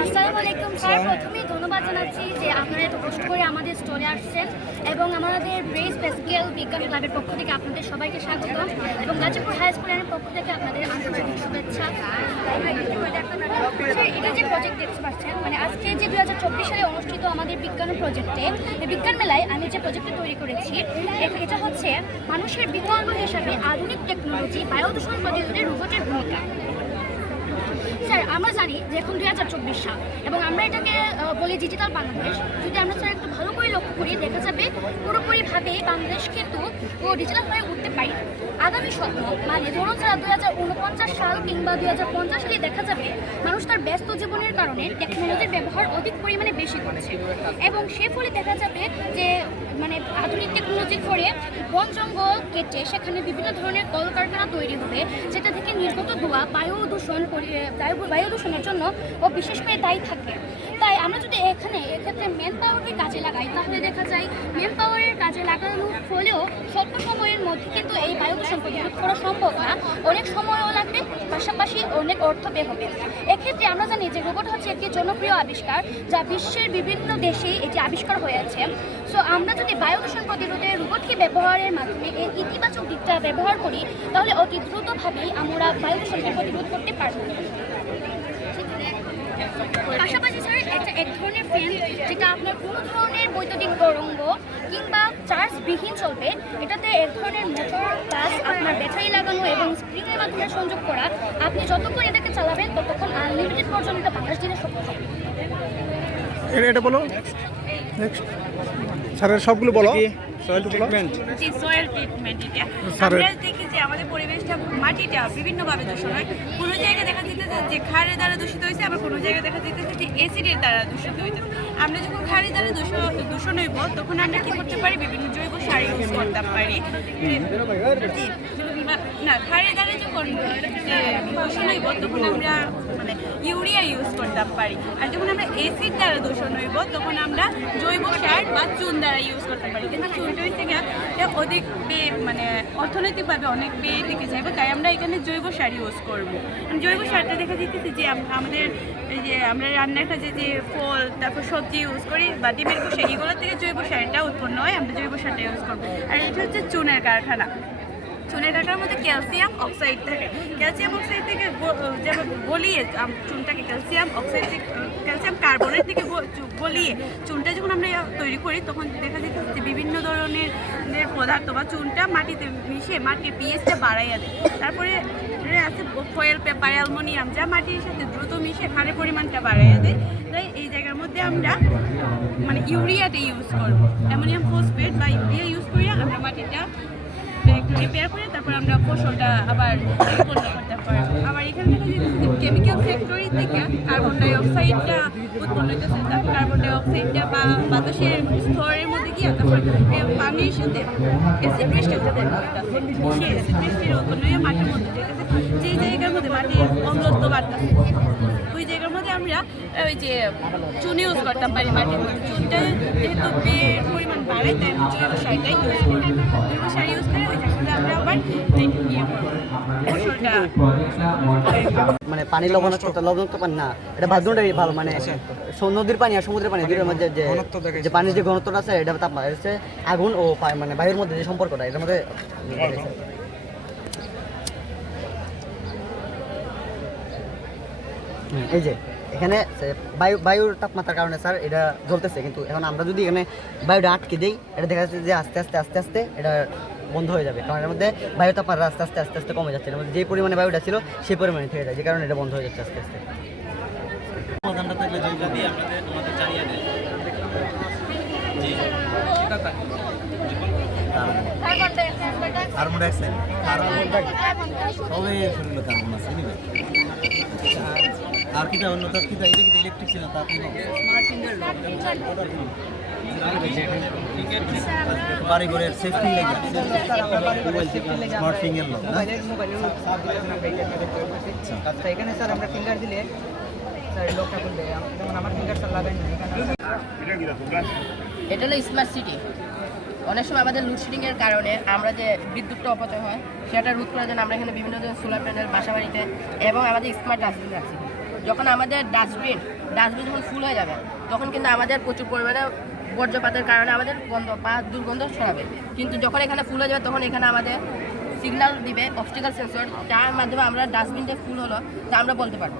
আসসালামু আলাইকুম স্যার, প্রথমেই ধন্যবাদ জানাচ্ছি যে আপনারা এত কষ্ট করে আমাদের স্টলে আসছেন এবং আমাদের ব্রেস প্যাসকেল বিজ্ঞান ক্লাবের পক্ষ থেকে আপনাদের সবাইকে স্বাগতম এবং গাজীপুর হাই স্কুলের পক্ষ থেকে আপনাদের আন্তর্জাতিক শুভেচ্ছা। স্যার, এটা যে প্রজেক্ট দেখতে পাচ্ছেন, মানে আজকে যে 2024 সালে অনুষ্ঠিত আমাদের বিজ্ঞান প্রজেক্টে বিজ্ঞান মেলায় আমি যে প্রজেক্টটা তৈরি করেছি, এটা হচ্ছে মানুষের বিকল্প হিসাবে আধুনিক টেকনোলজি বায়ুদূষণ প্রতিরোধে রোবটের ভূমিকা। স্যার, আমরা জানি যে এখন 2024 সাল এবং আমরা এটাকে বলি ডিজিটাল বাংলাদেশ। যদি আমরা স্যার একটু ভালো করে লক্ষ্য করি, দেখা যাবে পুরোপুরিভাবে বাংলাদেশ কিন্তু ডিজিটাল হয়ে উঠতে পারি। আগামী স্বপ্ন মানে ধরুন স্যার 2049 সাল কিংবা 2050 সালে দেখা যাবে মানুষ তার ব্যস্ত জীবনের কারণে টেকনোলজির ব্যবহার অধিক পরিমাণে বেশি করেছে এবং সে ফলে দেখা যাবে যে মানে আধুনিক টেকনোলজির পরে বন জঙ্গল কেটে সেখানে বিভিন্ন ধরনের কলকারখানা তৈরি হবে, যেটা থেকে নির্গত ধোঁয়া বায়ু দূষণের জন্য ও বিশেষ করে দায়ী থাকবে। তাই আমরা যদি এক্ষেত্রে ম্যান পাওয়ারকে কাজে লাগাই, তাহলে দেখা যায় ম্যান পাওয়ারের কাজে লাগানোর ফলেও স্বল্প সময়ের মধ্যে কিন্তু এই বায়ু দূষণ প্রতিরোধ করা সম্ভব না, অনেক সময়ও লাগবে, পাশাপাশি অনেক অর্থ ব্যয় হবে। এক্ষেত্রে আমরা জানি যে রোবট হচ্ছে একটি জনপ্রিয় আবিষ্কার, যা বিশ্বের বিভিন্ন দেশেই এটি আবিষ্কার হয়েছে। সো আমরা যদি বায়ু দূষণ প্রতিরোধে রোবটকে ব্যবহারের মাধ্যমে এর ইতিবাচক দিকটা ব্যবহার করি, তাহলে অতি দ্রুতভাবেই আমরা বায়ু দূষণকে প্রতিরোধ করতে পারব। পাশাপাশি স্যার, এটা এক ধরনের ফ্যান যেটা আপনার কোনো ধরনের বৈদ্যুতিক তরঙ্গ কিংবা চার্জবিহীন চলবে। এটাতে এক ধরনের মোটর প্লাস আপনার ব্যাটারি লাগানো এবং স্প্রিংয়ের মাধ্যমে সংযোগ করা। আপনি যতক্ষণ এটাকে চালাবেন ততক্ষণ আনলিমিটেড পর্যন্ত বাতাস দিতে সক্ষম হবেন। এটা বলো স্যারের সবগুলো বলো। সয়েল ট্রিটমেন্ট এটা আমরা দেখি যে আমাদের পরিবেশটা মাটিটা বিভিন্নভাবে দূষণ হয়। কোনো জায়গায় দেখা যেতেছে যে ক্ষারের দ্বারা দূষিত হয়েছে, আবার কোনো জায়গায় দেখা যেতেছে যে অ্যাসিডের দ্বারা দূষিত হইতেছে। আমরা যখন ক্ষারের দ্বারা দূষণ হইব, তখন আমরা কী করতে পারি, বিভিন্ন জৈব সার ইউজ করতে পারি। না, ক্ষারের দ্বারা যখন দূষণ হইব, তখন আমরা মানে ইউরিয়া ইউজ করতে পারি। আর যখন আমরা অ্যাসিড দ্বারা দূষণ হইব, তখন আমরা জৈব সার বা চুন দ্বারা ইউজ করতে পারি। কিন্তু চুনটা হচ্ছে অধিক মানে অর্থনৈতিকভাবে অনেক ব্যয় থেকে যাইব, তাই আমরা এখানে জৈব সার ইউজ করবো। জৈব সারটা দেখা যেতেছে যে আমাদের এই যে আমরা রান্নার কাজে যে ফল তারপর সবজি ইউজ করি বা ডিমের খোসা, এগুলোর থেকে জৈব সারটা উৎপন্ন হয়, আমরা জৈব সারটা ইউজ করবো। আর এটা হচ্ছে চুনের কারখানা। চুনের কারখানার মধ্যে ক্যালসিয়াম অক্সাইড থাকে। ক্যালসিয়াম অক্সাইড থেকে যেমন গলিয়ে চুনটাকে ক্যালসিয়াম কার্বনের থেকে গলিয়ে চুনটা যখন আমরা তৈরি করি, তখন দেখা যেতে যে বিভিন্ন ধরনের পদার্থ বা চুনটা মাটিতে মিশে মাটির পিএইচটা বাড়াইয়া দেয়। তারপরে আছে ফয়েল পেপার অ্যালুমিনিয়াম, যা মাটির সাথে দ্রুত মিশে ক্ষারের পরিমাণটা বাড়াইয়া দেয়। তাই এই জায়গার মধ্যে আমরা মানে ইউরিয়াটা ইউজ করবো, অ্যামোনিয়াম ফসফেট বা ইউরিয়া ইউজ করি আমরা মাটিটা একটু রিপেয়ার করে তারপর আমরা ফসলটা আবার উৎপন্ন করতে পারবো। আবার এখানে দেখা যাচ্ছে কেমিক্যাল ফ্যাক্টরি থেকে কার্বন ডাই অক্সাইডটা উৎপন্ন হইতেছে, তারপর কার্বন ডাই অক্সাইডটা বা বাতাসের স্তরের মধ্যে গিয়ে তারপরে পানির সাথে অ্যাসিড বৃষ্টি হতে সেই অ্যাসিড বৃষ্টির উৎপন্ন হয়ে মাটির মধ্যে যেতেছে, যেই জায়গার মধ্যে মাটির অম্লত্ব বাড়তেছে, ওই জায়গার মধ্যে আমরা ওই যে চুন ইউজ করতাম পারি মাটির মধ্যে। চুনটা যেহেতু বের পরিমাণ বাড়ায়, তাই আমি জৈব সারটাই ইউজ করি। জৈব সার ইউজ করে আমরা আবার মানে পানি লবণাক্ত পানি না, এটা ভাদ্রটাই ভালো, মানে নদীর পানি আর সমুদ্রের পানি দুটোর মধ্যে যে পানির যে ঘনত্বটা আছে, এটা হচ্ছে আগুন ও মানে বায়ুর মধ্যে যে সম্পর্কটা, এটার মধ্যে এই যে এখানে বায়ুর তাপমাত্রার কারণে স্যার এটা জ্বলতেছে, কিন্তু এখন আমরা যদি এখানে বায়ুটা আটকে দিই, এটা দেখা যাচ্ছে যে আস্তে আস্তে এটা বন্ধ হয়ে যাবে, কারণ এর মধ্যে বায়ু তাপমাত্রা আস্তে আস্তে কমে যাচ্ছে। এর মধ্যে যে পরিমাণে বায়ুটা ছিল সেই পরিমাণে থেকে যায়, যে কারণে এটা বন্ধ হয়ে যাচ্ছে আস্তে আস্তে। কার্বন ডাইঅক্সাইড সবই শরীরে কার্বন আছে নিবে। আর কিটা অন্য তার কিটা এটা কি ইলেকট্রিক ছিল তা আপনি বাড়ি ঘরের সেফটি লাগে স্মার্ট ফিঙ্গার লক আচ্ছা, এখানে স্যার আমরা ফিঙ্গার দিলে স্যার লকটা খুলবে, যেমন আমার ফিঙ্গারটা লাগাই না এখানে। এটা হলো স্মার্ট সিটি। অনেক সময় আমাদের লোডশেডিংয়ের কারণে আমরা যে বিদ্যুৎটা অপচয় হয়, সেটা রোধ করার জন্য আমরা এখানে বিভিন্ন ধরনের সোলার প্যানেল বাসা বাড়িতে এবং আমাদের স্মার্ট ডাস্টবিন রাখছি। যখন আমাদের ডাস্টবিন যখন ফুল হয়ে যাবে তখন কিন্তু আমাদের প্রচুর পরিমাণে বর্জ্যপাতের কারণে আমাদের গন্ধ বা দুর্গন্ধ ছড়াবে। কিন্তু যখন এখানে ফুল হয়ে যাবে তখন এখানে আমাদের সিগন্যাল দিবে অবস্টিক্যাল সেন্সর, যার মাধ্যমে আমরা ডাস্টবিনটা ফুল হলো তা আমরা বলতে পারবো।